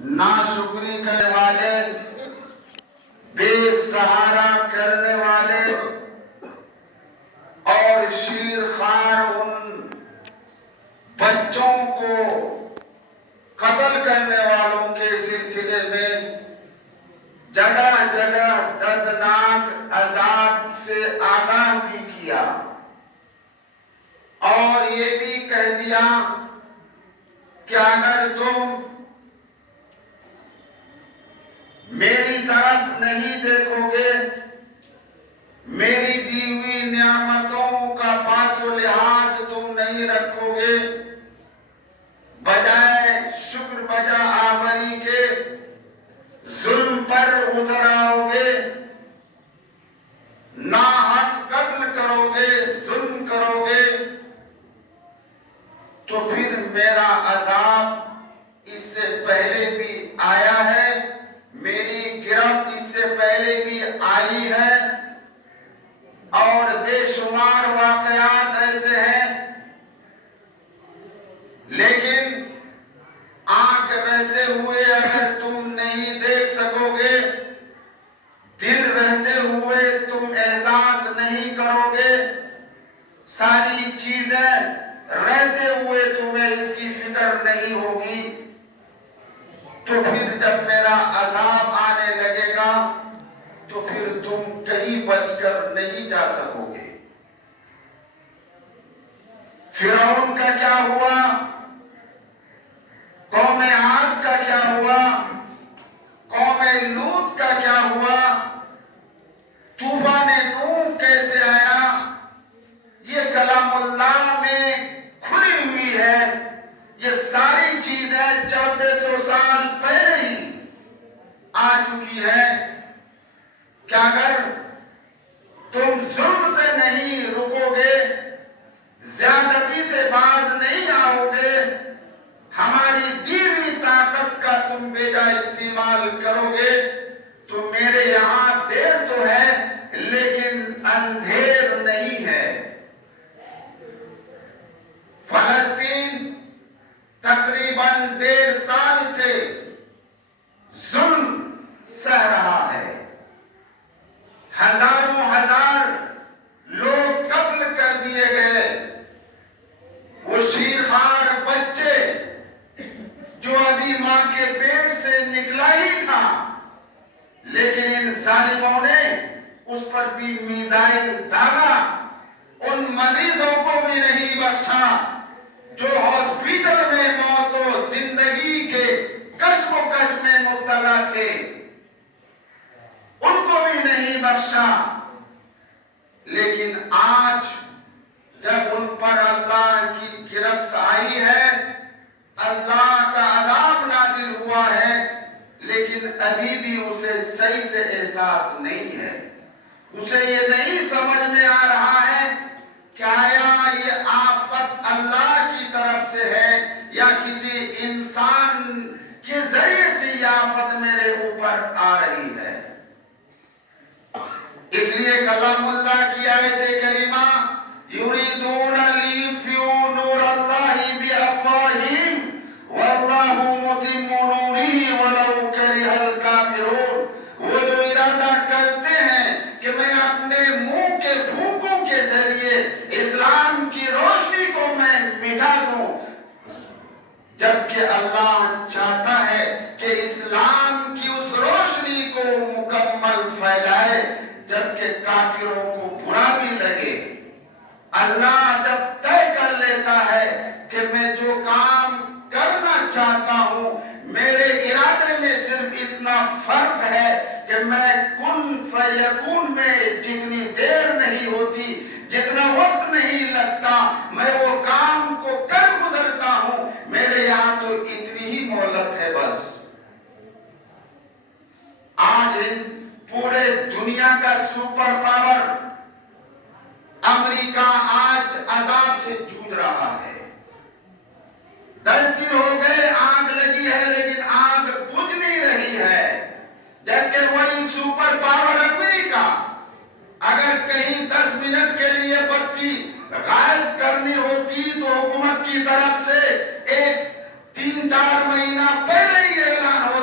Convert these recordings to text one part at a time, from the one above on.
ناشکری کرنے والے، بے سہارا کرنے والے اور شیر خوار ان بچوں کو قتل کرنے والوں کے سلسلے میں جگہ جگہ دردناک عذاب سے آگاہ بھی کیا، اور یہ بھی کہہ دیا کہ اگر تم میری طرف نہیں دیکھو گے، میری دی ہوئی نعمتوں کا پاس و لحاظ تم نہیں رکھو گے، بجائے شکر بجا آوری کے ظلم پر اتر آؤ گے، ناحق قتل کرو گے، ظلم کرو گے، تو پھر میرا عذاب اس سے پہلے بھی آیا ہے، میری گرفت اس سے پہلے بھی آئی ہے، اور بے شمار واقعات ایسے ہیں، لیکن آنکھ رہتے ہوئے اگر تم نہیں دیکھ سکو گے، دل رہتے ہوئے تم احساس نہیں کرو گے، ساری چیزیں رہتے ہوئے تمہیں اس کی فکر نہیں ہوگی، تو پھر جب میرا عذاب آنے لگے گا تو پھر تم کہیں بچ کر نہیں جا سکو گے۔ فرعون کا کیا ہوا؟ قوم عاد کا کیا ہوا؟ قوم لوط کا کیا ہوا؟ طوفان نوح کیسے آیا؟ یہ کلام اللہ میں کھلی ہوئی ہے، یہ ساری چیزیں 1400 سال پہلے ہی آ چکی ہے، کہ اگر تم ظلم سے نہیں رکو گے، زیادتی سے باز نہیں آؤ گے، ہماری دی ہوئی طاقت کا تم بیجا استعمال کرو گے، تو میرے یہاں دیر تو ہے لیکن اندھیر نہیں ہے۔ فلسطین تقریباً 1.5 سال سے ظلم سہ رہا ہے، ہزاروں ہزار لوگ قتل کر دیے گئے، وہ شیرخوار بچے جو ابھی ماں کے پیٹ سے نکلا ہی تھا، لیکن ان ظالموں نے اس پر بھی میزائل داغا، ان مریضوں کو بھی نہیں بخشا جو ہاسپٹل میں موت و زندگی کے کشم و کش میں مبتلا تھے، ان کو بھی نہیں بخشا۔ لیکن آج جب ان پر اللہ کی گرفت آئی ہے، اللہ کا عذاب نازل ہوا ہے، لیکن ابھی بھی اسے صحیح سے احساس نہیں ہے، اسے یہ نہیں سمجھ میں آ رہا ہے کہ آیا یہ آفت اللہ کی طرف سے ہے یا کسی انسان کے ذریعے سے یہ آفت میرے اوپر آ رہی ہے۔ اس لیے کلام اللہ کی آیت کریمہ یریدون لیطفئوا نور اللہ بافواہہم واللہ متم نورہ ولو کرہ الکافرون، وہ جو ارادہ کرتے ہیں کہ میں اپنے منہ کے پھونکوں کے ذریعے اسلام کی روشنی کو میں مٹا دوں، جبکہ اللہ چاہتا ہے کہ اسلام کی اس روشنی کو مکمل پھیلائے، جبکہ کافروں کو برا بھی لگے۔ اللہ جب طے کر لیتا ہے کہ میں جو کام کرنا چاہتا ہوں، میرے ارادے میں صرف اتنا فرق ہے کہ میں کن فیکون میں جتنی دیر نہیں ہوتی، جتنا وقت نہیں لگتا، میں وہ کام کو کر گزرتا ہوں، میرے یہاں تو اتنی ہی مہلت ہے بس۔ آج پورے دنیا کا سپر پاور امریکہ آج عذاب سے جوجھ رہا ہے، 10 دن ہو گئے آگ لگی ہے لیکن آگ بجھ نہیں رہی ہے، جبکہ وہی سپر پاور امریکہ اگر کہیں 10 منٹ کے لیے بتی غائب کرنی ہوتی تو حکومت کی طرف سے 3-4 مہینہ پہلے ہی اعلان ہو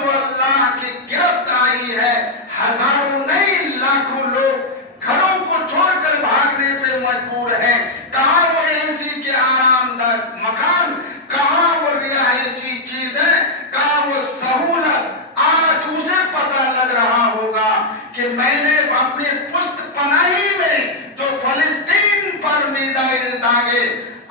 جو اللہ کی گرفت آئی ہے، ہزاروں نہیں لاکھوں لوگ گھروں کو چھوڑ کر بھاگنے پہ مجبور ہیں۔ کہاں وہ ایسی کے آرام دہ مکان، کہاں وہ رہائشی چیزیں، کہاں وہ سہولت۔ آج اسے پتہ لگ رہا ہوگا کہ میں نے اپنے پشت پناہی میں جو فلسطین پر میزائل داغے،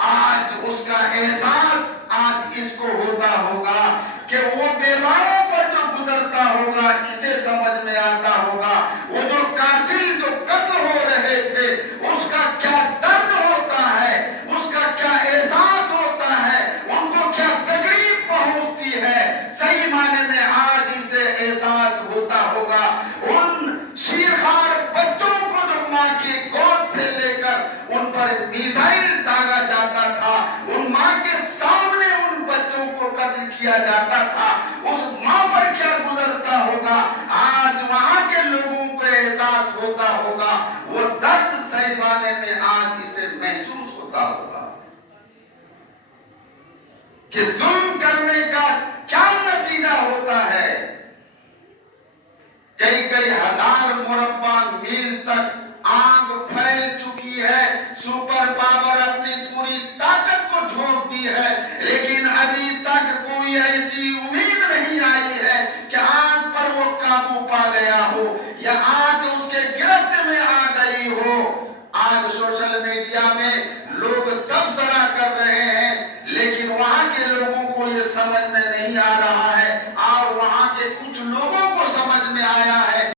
آج اس کا احساس آج اس کو ہوتا ہوگا کہ وہ بیواؤں پر جو گزرتا ہوگا اسے سمجھ میں آتا ہوگا، وہ جو قاتل جو قتل ہو رہے تھے اس کا کیا درد ہوتا ہے، اس کا کیا احساس ہوتا ہے، ان کو کیا تکلیف پہنچتی ہے، صحیح معنی میں آج اسے احساس ہوتا ہوگا۔ ان شیرخوار بچوں کو جو ماں کی گود سے لے کر ان پر میزائل داغا جاتا تھا، ان ماں کے سامنے ان بچوں کو قتل کیا جاتا تھا، اس ماں پر کیا گزرتا ہوگا، آج وہاں کے لوگوں کو احساس ہوتا ہوگا، وہ درد صحیح معنی میں آج اسے محسوس ہوتا ہوگا کہ ظلم کرنے کا کیا نتیجہ ہوتا ہے۔ کئی کئی ہزار مربع میل تک آگ پھیل چکی ہے، سپر پاور اپنی پوری طاقت کو جھونک دی ہے، لیکن ابھی تک کوئی ایسی امید نہیں آئی ہے کہ آگ پر وہ قابو پا گیا ہو یا آگ